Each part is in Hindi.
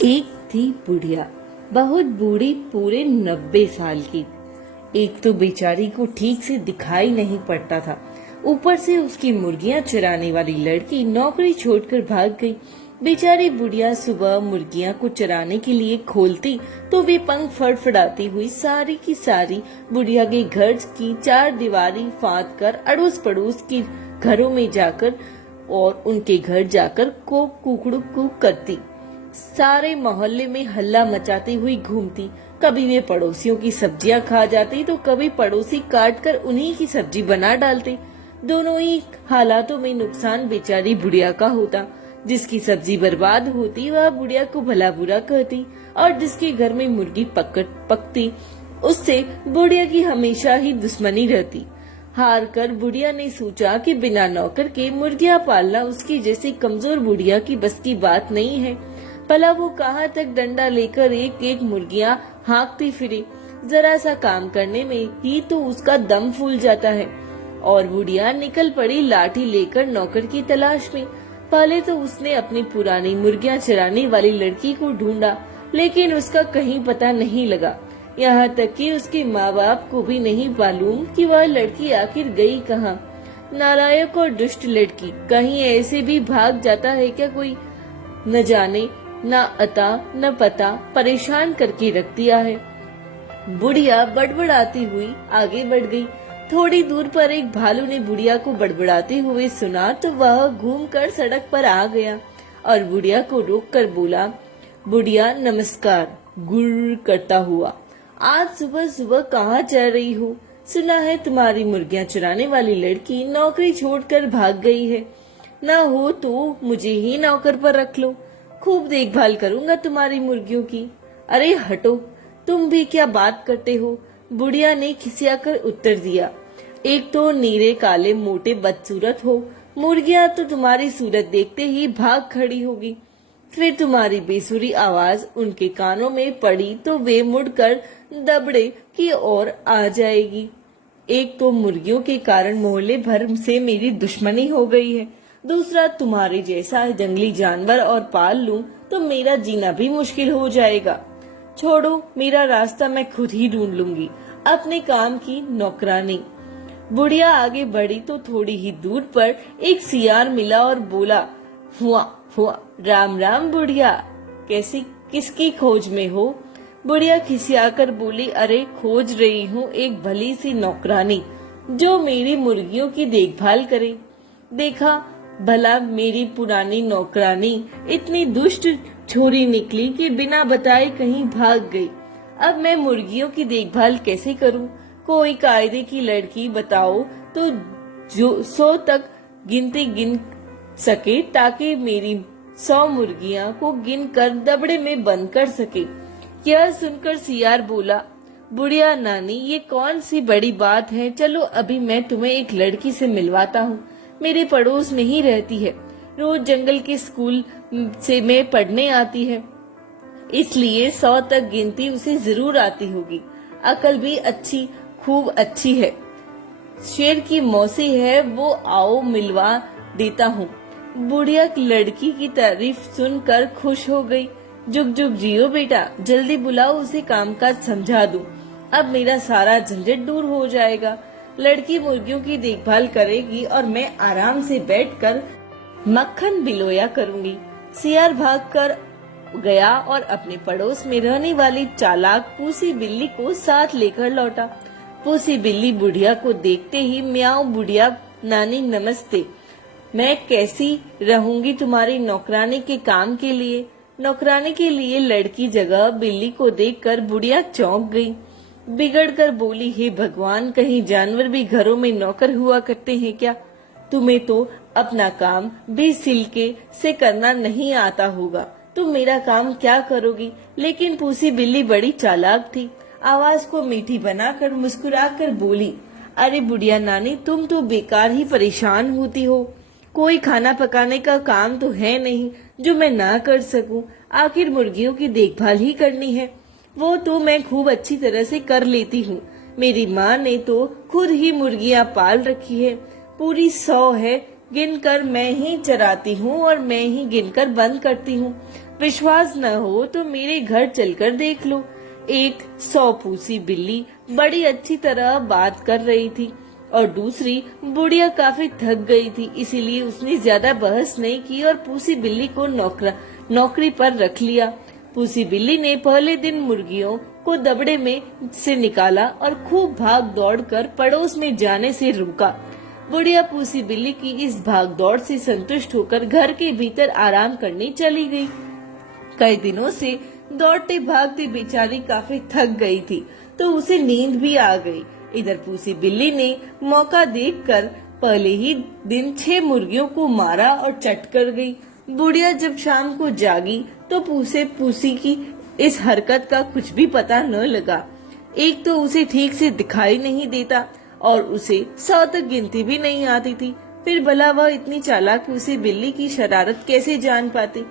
एक थी बुढ़िया, बहुत बूढ़ी, पूरे 90 साल की। एक तो बेचारी को ठीक से दिखाई नहीं पड़ता था, ऊपर से उसकी मुर्गियां चराने वाली लड़की नौकरी छोड़कर भाग गई। बेचारी बुढ़िया सुबह मुर्गियां को चराने के लिए खोलती तो वे पंख फड़फड़ाती हुई सारी की सारी बुढ़िया के घर की चार दीवारी फांद कर अड़ोस पड़ोस के घरों में जाकर और उनके घर जाकर कुकड़ू कूक करती। सारे मोहल्ले में हल्ला मचाती हुई घूमती। कभी वे पड़ोसियों की सब्जियां खा जाती तो कभी पड़ोसी काट कर उन्हीं की सब्जी बना डालते। दोनों ही हालातों में नुकसान बेचारी बुढ़िया का होता। जिसकी सब्जी बर्बाद होती वह बुढ़िया को भला बुरा कहती और जिसके घर में मुर्गी पकती उससे बुढ़िया की हमेशा ही दुश्मनी रहती। हार कर बुढ़िया ने सोचा कि बिना नौकर के मुर्गियां पालना उसकी जैसी कमजोर बुढ़िया की बस की बात नहीं है। भला वो कहाँ तक डंडा लेकर एक एक मुर्गियां हाँकती फिरे। जरा सा काम करने में ही तो उसका दम फूल जाता है। और बुढ़िया निकल पड़ी लाठी लेकर नौकर की तलाश में। पहले तो उसने अपनी पुरानी मुर्गियां चराने वाली लड़की को ढूंढा, लेकिन उसका कहीं पता नहीं लगा। यहाँ तक कि उसके माँ बाप को भी नहीं मालूम कि वह लड़की आखिर गई कहाँ। नालायक और दुष्ट लड़की, कहीं ऐसे भी भाग जाता है क्या कोई? न जाने, न अता न पता, परेशान करके रख दिया है। बुढ़िया बड़बड़ाती हुई आगे बढ़ गई। थोड़ी दूर पर एक भालू ने बुढ़िया को बड़बड़ाते हुए सुना तो वह घूमकर सड़क पर आ गया और बुढ़िया को रोककर बोला, बुढ़िया नमस्कार, गुर्र करता हुआ। आज सुबह सुबह कहाँ जा रही हो? सुना है तुम्हारी मुर्गियां चुराने वाली लड़की नौकरी छोड़कर भाग गई है। ना हो तो मुझे ही नौकर पर रख लो, खूब देखभाल करूंगा तुम्हारी मुर्गियों की। अरे हटो, तुम भी क्या बात करते हो? बुढ़िया ने खिसियाकर उत्तर दिया। एक तो नीरे काले मोटे बदसूरत हो, मुर्गियां तो तुम्हारी सूरत देखते ही भाग खड़ी होगी। फिर तुम्हारी बेसुरी आवाज उनके कानों में पड़ी तो वे मुड़कर दबड़े की ओर आ जाएगी। एक तो मुर्गियों के कारण मोहल्ले भर से मेरी दुश्मनी हो गई है, दूसरा तुम्हारे जैसा जंगली जानवर और पाल लूं तो मेरा जीना भी मुश्किल हो जाएगा। छोड़ो, मेरा रास्ता मैं खुद ही ढूंढ लूंगी, अपने काम की नौकरानी। बुढ़िया आगे बढ़ी तो थोड़ी ही दूर पर एक सियार मिला और बोला, हुआ हुआ, राम राम बुढ़िया, कैसी किसकी खोज में हो? बुढ़िया खिसियाकर बोली, अरे खोज रही हूँ एक भली सी नौकरानी जो मेरी मुर्गियों की देखभाल करे। देखा भला मेरी पुरानी नौकरानी इतनी दुष्ट छोरी निकली कि बिना बताए कहीं भाग गई। अब मैं मुर्गियों की देखभाल कैसे करूं? कोई कायदे की लड़की बताओ तो जो 100 तक गिनती गिन सके, ताकि मेरी 100 मुर्गियां को गिनकर दबड़े में बंद कर सके। यह सुनकर सियार बोला, बुढ़िया नानी, ये कौन सी बड़ी बात है? चलो अभी मैं तुम्हें एक लड़की से मिलवाता हूँ। मेरे पड़ोस में ही रहती है, रोज जंगल के स्कूल से में पढ़ने आती है, इसलिए 100 तक गिनती उसे जरूर आती होगी। अकल भी अच्छी, खूब अच्छी है। शेर की मौसी है वो, आओ मिलवा देता हूँ। बुढ़िया लड़की की तारीफ सुनकर खुश हो गई। जुग जुग जियो बेटा, जल्दी बुलाओ, उसे कामकाज समझा दूं। अब मेरा सारा झंझट दूर हो जाएगा। लड़की मुर्गियों की देखभाल करेगी और मैं आराम से बैठकर मक्खन बिलोया करूंगी। सियार भागकर गया और अपने पड़ोस में रहने वाली चालाक पूसी बिल्ली को साथ लेकर लौटा। पूसी बिल्ली बुढ़िया को देखते ही, म्याऊं बुढ़िया नानी नमस्ते, मैं कैसी रहूंगी तुम्हारी नौकरानी के काम के लिए? नौकरानी के लिए लड़की जगह बिल्ली को देखकर बुढ़िया चौंक गई। बिगड़ कर बोली, हे भगवान, कहीं जानवर भी घरों में नौकर हुआ करते हैं क्या? तुम्हें तो अपना काम भी सिलके से करना नहीं आता होगा, तुम मेरा काम क्या करोगी? लेकिन पूसी बिल्ली बड़ी चालाक थी। आवाज को मीठी बनाकर मुस्कुराकर बोली, अरे बुढ़िया नानी, तुम तो बेकार ही परेशान होती हो। कोई खाना पकाने का काम तो है नहीं जो मैं ना कर सकूं। आखिर मुर्गियों की देखभाल ही करनी है, वो तो मैं खूब अच्छी तरह से कर लेती हूँ। मेरी माँ ने तो खुद ही मुर्गियाँ पाल रखी है, पूरी 100 है, गिनकर मैं ही चराती हूँ और मैं ही गिनकर बंद करती हूँ। विश्वास न हो तो मेरे घर चलकर देख लो। एक 100 पूसी बिल्ली बड़ी अच्छी तरह बात कर रही थी और दूसरी बुढ़िया काफी थक गई थी, इसीलिए उसने ज्यादा बहस नहीं की और पूसी बिल्ली को नौकरी पर रख लिया। पूसी बिल्ली ने पहले दिन मुर्गियों को दबड़े में से निकाला और खूब भाग दौड़ कर पड़ोस में जाने से रोका। बुढ़िया पूसी बिल्ली की इस भाग दौड़ से संतुष्ट होकर घर के भीतर आराम करने चली गई। कई दिनों से दौड़ते भागते बेचारी काफी थक गई थी, तो उसे नींद भी आ गई। इधर पूसी बिल्ली ने मौका देखकर पहले ही दिन 6 मुर्गियों को मारा और चट कर गई। बुढ़िया जब शाम को जागी तो पूसी की इस हरकत का कुछ भी पता न लगा। एक तो उसे ठीक से दिखाई नहीं देता और उसे 100 तक गिनती भी नहीं आती थी, फिर भला वह इतनी चालाक उसे बिल्ली की शरारत कैसे जान पाती।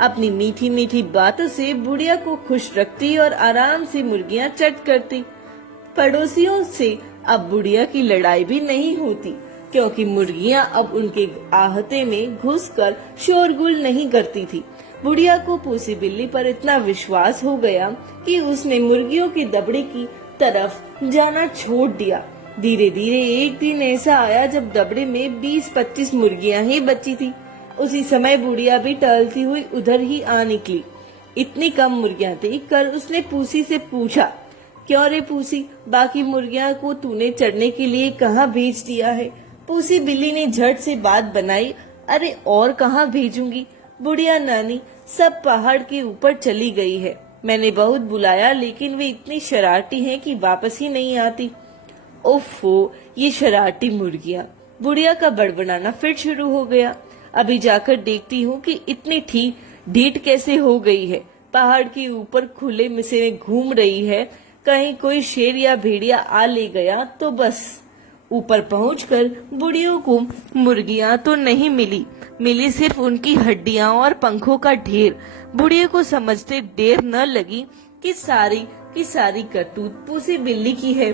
अपनी मीठी मीठी बातों से बुढ़िया को खुश रखती और आराम से मुर्गियां चट करती। पड़ोसियों से अब बुढ़िया की लड़ाई भी नहीं होती, क्योंकि मुर्गियां अब उनके आहते में घुसकर शोरगुल नहीं करती थी। बुढ़िया को पूसी बिल्ली पर इतना विश्वास हो गया कि उसने मुर्गियों के दबड़े की तरफ जाना छोड़ दिया। धीरे धीरे एक दिन ऐसा आया जब दबड़े में 20-25 मुर्गियां ही बची थी। उसी समय बुढ़िया भी टहलती हुई उधर ही आ निकली। इतनी कम मुर्गियां देखकर उसने पूसी से पूछा, क्यों रे पूसी, बाकी मुर्गियां को तूने चढ़ने के लिए कहाँ भेज दिया है? पूसी बिल्ली ने झट से बात बनाई, अरे और कहाँ भेजूंगी, बुढ़िया नानी सब पहाड़ के ऊपर चली गई है। मैंने बहुत बुलाया लेकिन वे इतनी शरारती हैं कि वापस ही नहीं आती। ओफो, ये शरारती मुर्गियां। बुढ़िया का बड़बड़ाना फिर शुरू हो गया। अभी जाकर देखती हूँ कि इतनी ढीठ कैसे हो गई है। पहाड़ के ऊपर खुले में घूम रही है, कहीं कोई शेर या भेड़िया आ ले गया तो बस। ऊपर पहुंचकर बुढ़ियों को मुर्गियां तो नहीं मिली सिर्फ उनकी हड्डियां और पंखों का ढेर। बुढ़िया को समझते देर न लगी कि सारी करतूत पूसी बिल्ली की है।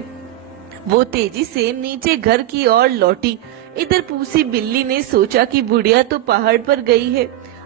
वो तेजी से नीचे घर की ओर लौटी। इधर पूसी बिल्ली ने सोचा कि बुढ़िया तो पहाड़ पर गई है,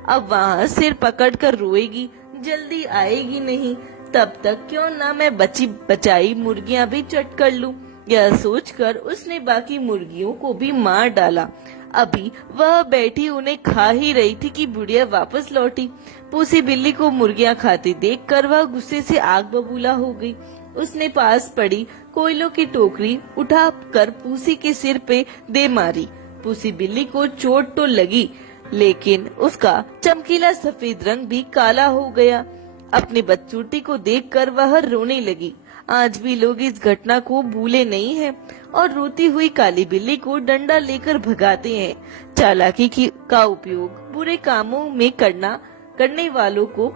अब वहाँ सिर पकड़कर रोएगी, जल्दी आएगी नहीं, तब तक क्यों ना मैं बचाई मुर्गियां भी चट कर लूं। यह सोचकर उसने बाकी मुर्गियों को भी मार डाला। अभी वह बैठी उन्हें खा ही रही थी कि बुढ़िया वापस लौटी। पूसी बिल्ली को मुर्गियां खाती देखकर वह गुस्से से आग बबूला हो गई। उसने पास पड़ी कोयलों की टोकरी उठाकर पूसी के सिर पे दे मारी। पूसी बिल्ली को चोट तो लगी, लेकिन उसका चमकीला सफेद रंग भी काला हो गया। अपने बदसूरती को देखकर वह रोने लगी। आज भी लोग इस घटना को भूले नहीं हैं और रोती हुई काली बिल्ली को डंडा लेकर भगाते हैं। चालाकी का उपयोग बुरे कामों में करने वालों को